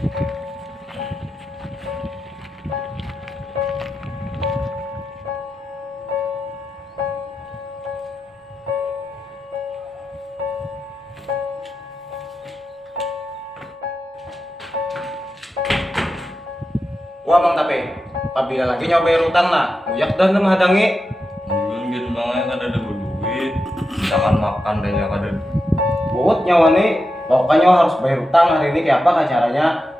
Wah bang tapi, apabila lagi nyobain utang lah, uyak dah nama hadangi. Belum gitu makanya kan ada duit. Misalkan makan dan yang ada. Buat nyawa nih, pokoknya harus bayar utang hari ini kayak apa caranya?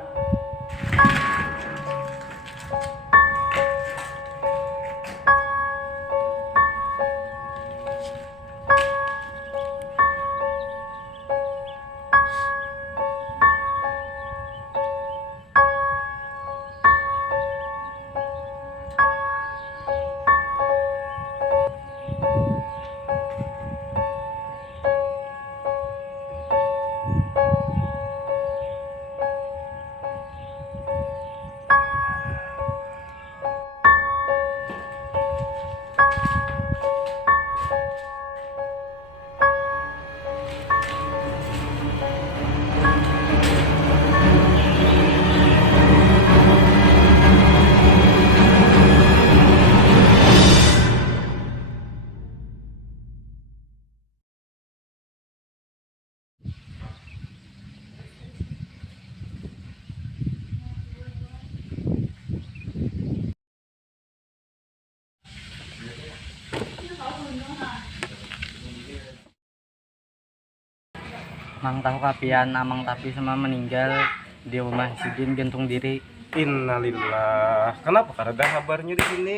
Mang tahu kapian Amang tapi sama meninggal di rumah Sidin gantung diri. Innalillah. Kenapa? Karena ada kabarnya di sini.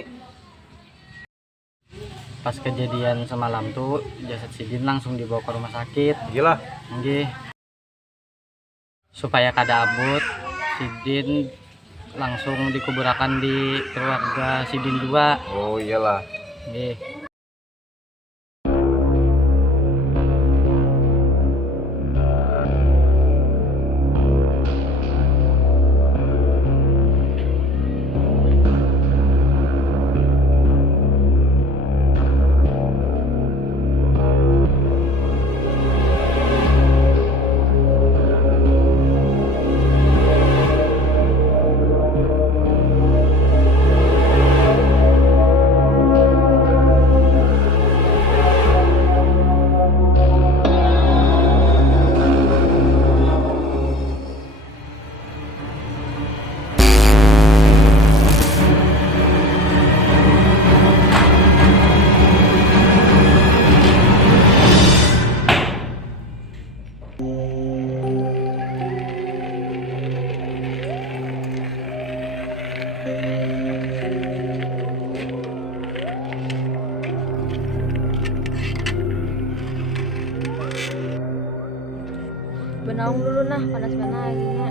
Pas kejadian semalam tuh jasad Sidin langsung dibawa ke rumah sakit. Gila. Nggih. Supaya kada abut, Sidin langsung dikuburakan di keluarga Sidin juga. Oh iyalah. Nggih. Benaung dulu nah, panas-panas nya.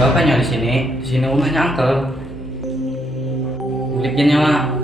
Bapaknya di sini rumahnya Uncle. Belikin nyawa.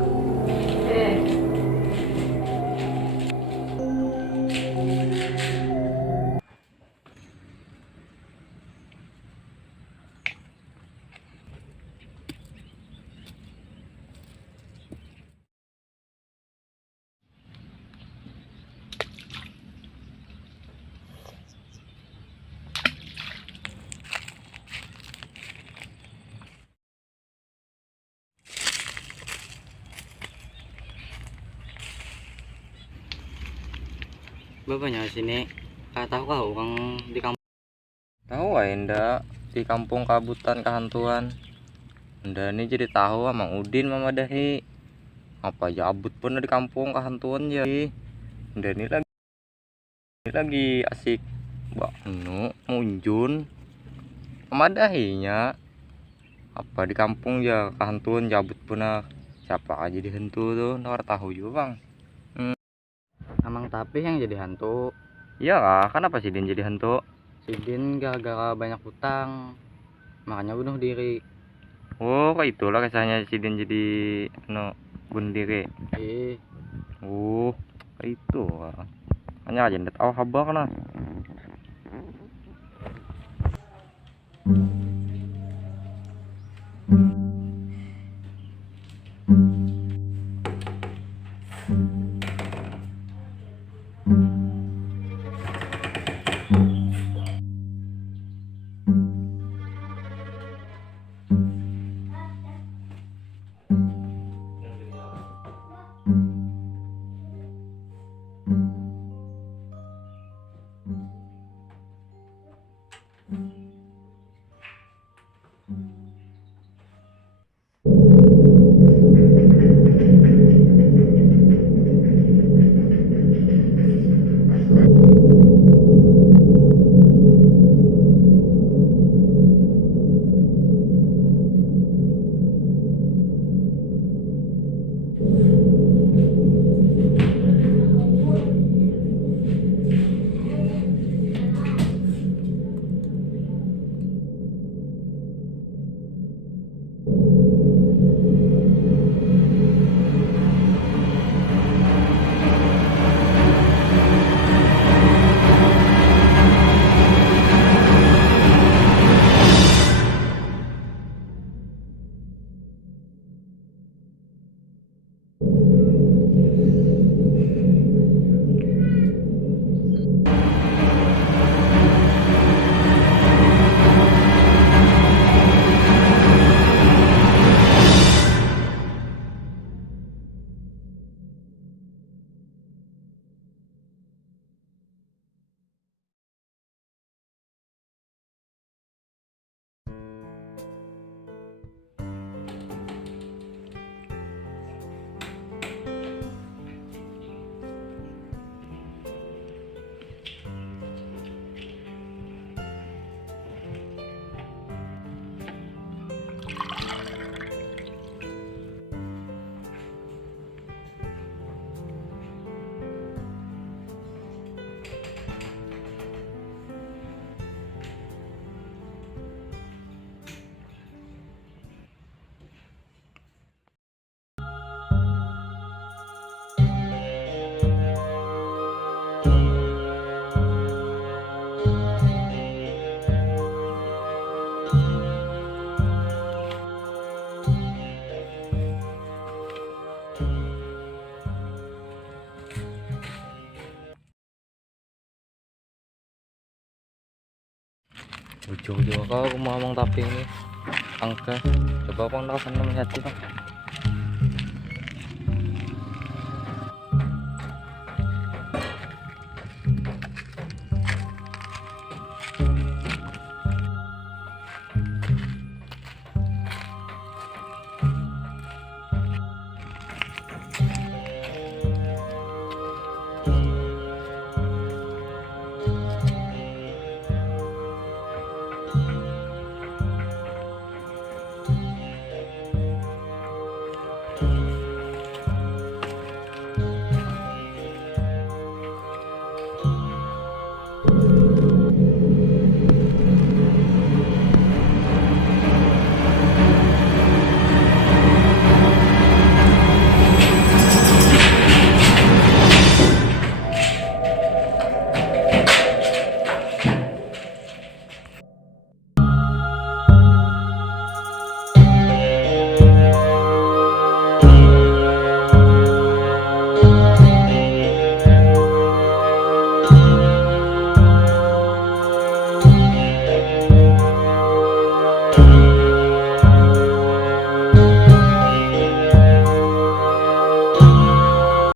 Bapaknya di sini. Tahu kah orang di kampung? Tahu ya ndak di kampung kabutan kehantuan. Ndak ini jadi tahu Mang Udin Mama Dahi. Apa aja abut pun di kampung kehantuan ya. Ndak ini lagi asik Mbak Nu munjun Mama Dahinya. Apa di kampung ya kehantuan jabut pun siapa aja dihentu tuh nggak tahu juga bang. Amang tapi yang jadi hantu. Iya lah, kenapa sih Din jadi hantu? Sidin gara-gara banyak hutang, makanya bunuh diri. Oh, kayak itulah kisahnya Sidin jadi bunuh diri. Oh, kayak itu. Hanya aja ndak tahu kabar nah. Ujung-ujung kau mau ngomong tapi ini angka coba bang, nak sana melihat sih bang.